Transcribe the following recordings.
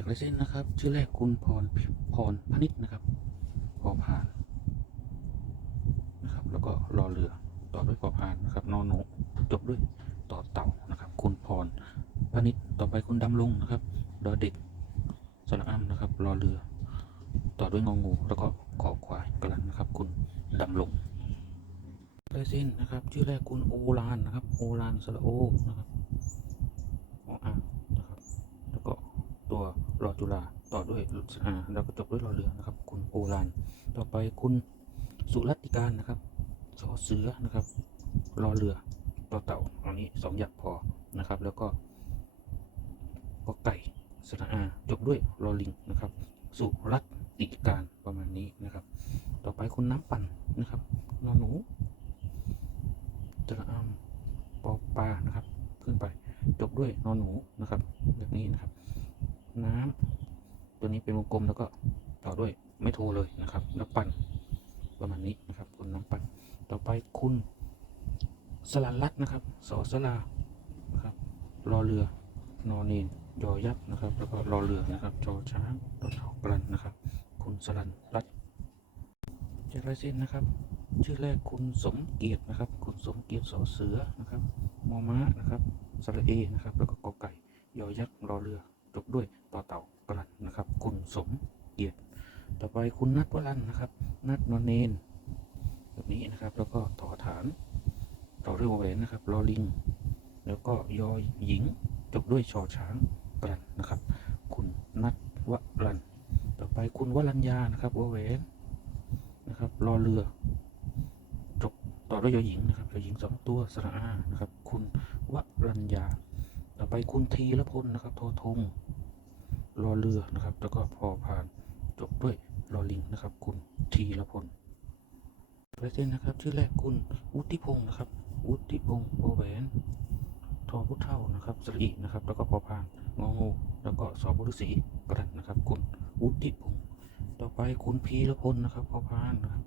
จากลายเส้นนะครับ ชื่อแรกคุณพรพรพนิษฐ์นะครับพอพานนะครับ แล้วก็รอเรือต่อด้วยพอพานนะครับนอนหนูจบด้วยต่อเต่านะครับ คุณพรพนิษฐ์ต่อไปคุณดำรงนะครับดอเด็กสระอ้ำนะครับรอเรือ ต่อด้วยงองูแล้วก็ขอควายกลันนะครับ คุณดำรงลายเส้นนะครับ ชื่อแรกคุณโอรานนะครับ โอรานสระโอนะครับออ่างนะครับ แล้วก็ตัว รอจุฬาต่อด้วยอ่าแล้วก็จบด้วยรอเรือนะครับ คุณโอรานต่อไปคุณสุรัติการนะครับสอเสือนะครับ รอเรือต่อเต่าอันนี้สองอย่างพอนะครับ แล้วก็ก็ไก่สระอาจบด้วยรอลิงนะครับ สุรัติการประมาณนี้นะครับ ต่อไปคุณน้ำปั่นนะครับนอนหนูจระอามปอปลานะครับ ขึ้นไปจบด้วยนอนหนูนะครับแบบนี้นะครับ น้ำตัวนี้เป็นวง กลมแล้วก็ต่อด้วยไม่โทรเลยนะครับแล้วปั่นประมาณนี้นะครับ คุณน้ำปั่นต่อไปคุณสลันรัตนะครับสอสลานะครับรอเรือนอเนนยอยักษ์นะครับ แล้วก็รอเรือนะครับจอช้างต่อเต่ากลันนะครับ คุณสลันรัตจากลายเส้นนะครับ ชื่อแรกคุณสมเกียรตินะครับ คุณสมเกียรติสอเสือนะครับมอม้านะครับสระเอนะครับ แล้วก็กอไก่ยอยักษ์รอเรือจบด้วยต่อเต่า สมเกียรติต่อไปคุณนัทวรันนะครับ นัทนนเนนแบบนี้นะครับ แล้วก็ต่อฐาน ต่อด้วยวอแหวนนะครับรอลิง แล้วก็ยอหญิงจบด้วยชอช้างกลันนะครับ คุณนัทวรัน ต่อไปคุณวรัญญานะครับวอแหวนนะครับรอเรือจบต่อด้วยยอหญิงนะครับยอหญิงสองตัวสระอานะครับ คุณวรัญญา ต่อไปคุณทีละพลนะครับโททง รอเรือนะครับ แล้วก็พอผ่านจบด้วยรอลิงนะครับ คุณทีละพลประเด็นนะครับชื่อแรกคุณวุฒิพงศ์นะครับวุฒิพงศ์โอแหวนทอพุเท่านะครับสรีนะครับ แล้วก็พอพานงองู แล้วก็สอบุรุษีกรันนะครับ คุณวุฒิพงศ์ต่อไปคุณพีละพลนะครับ พอพานนะครับ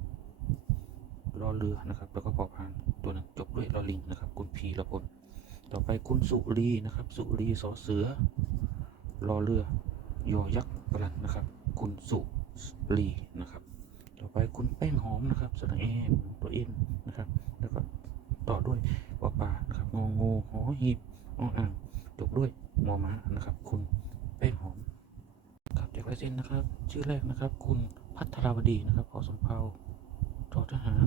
รอเรือนะครับ แล้วก็พอพานตัวหนึงจบด้วยรอลิงนะครับ คุณพีละพลต่อไปคุณสุรีนะครับ สุรีสอเสือรอเรือ ยอยักษ์กรันนะครับ คุณสุรีนะครับ ต่อไปคุณแป้งหอมนะครับสระเอมตัวเอ็นนะครับ แล้วก็ต่อด้วยปอปลานะครับงองูหอหีบออ่าง จบด้วยมอม้านะครับ คุณแป้งหอมครับจากลายเส้นนะครับ ชื่อแรกนะครับ คุณพัทราวดีนะครับพอสมเภาทอทหาร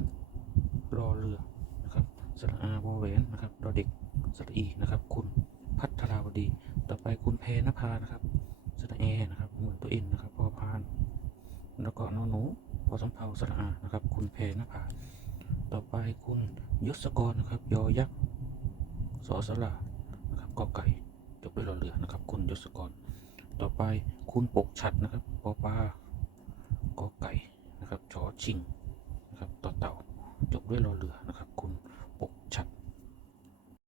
รอเรือนะครับสระอาวอแหวนนะครับรอเด็กสระอีนะครับ คุณพัทราวดี ต่อไปคุณแพรนภานะครับ แล้วก็นอหนูพอสมเภาสระอานะครับ คุณเพรนภาต่อไปคุณยศกรนะครับ ยอยักษ์สอสละนะครับกอไก่จบด้วยรอเรือนะครับ คุณยศกร ต่อไปคุณปกฉัดนะครับปอปลากอไก่นะครับชอชิงนะครับต่อเต่าจบด้วยรอเรือ